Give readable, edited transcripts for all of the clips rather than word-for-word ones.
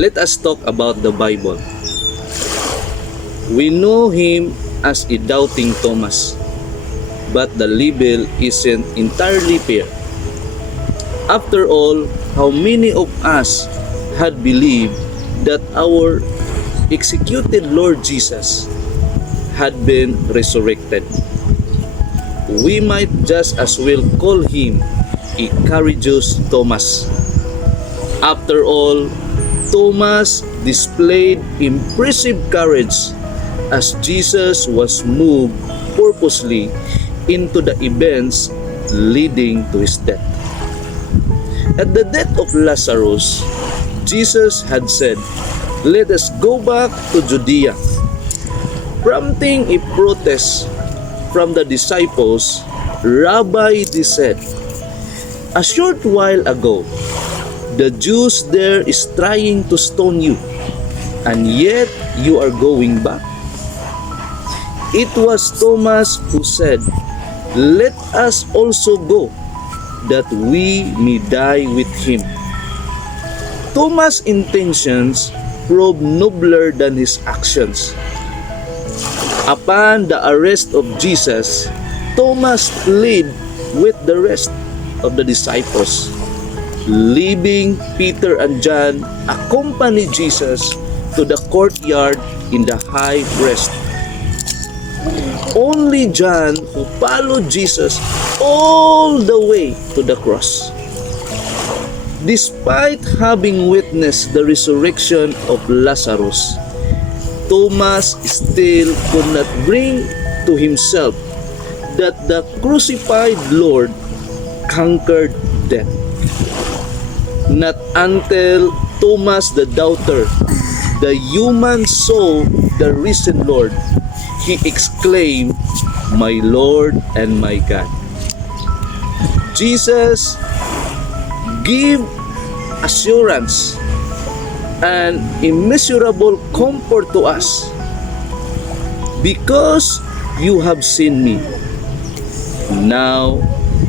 Let us talk about the Bible. We know him as a doubting Thomas, but the label isn't entirely fair. After all, how many of us had believed that our executed Lord Jesus had been resurrected? We might just as well call him a courageous Thomas. After all, Thomas displayed impressive courage as Jesus was moved purposely into the events leading to his death. At the death of Lazarus, Jesus had said, "Let us go back to Judea." Prompting a protest from the disciples, Rabbi, they said, "A short while ago, the Jews there is trying to stone you, and yet you are going back." It was Thomas who said, "Let us also go, that we may die with him." Thomas' intentions proved nobler than his actions. Upon the arrest of Jesus, Thomas fled with the rest of the disciples. Leaving Peter and John, accompanied Jesus to the courtyard in the high priest. Only John, who followed Jesus all the way to the cross. Despite having witnessed the resurrection of Lazarus, Thomas still could not bring to himself that the crucified Lord conquered death. Not until Thomas the doubter, the human, saw the risen Lord, he exclaimed, "My Lord and my God." Jesus give assurance and immeasurable comfort to us. "Because you have seen me, now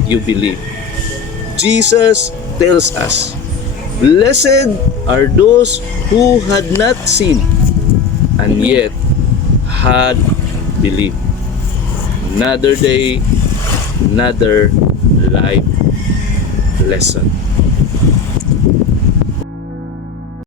you believe." Jesus tells us, "Blessed are those who had not seen and yet had believed." Another day, another life lesson.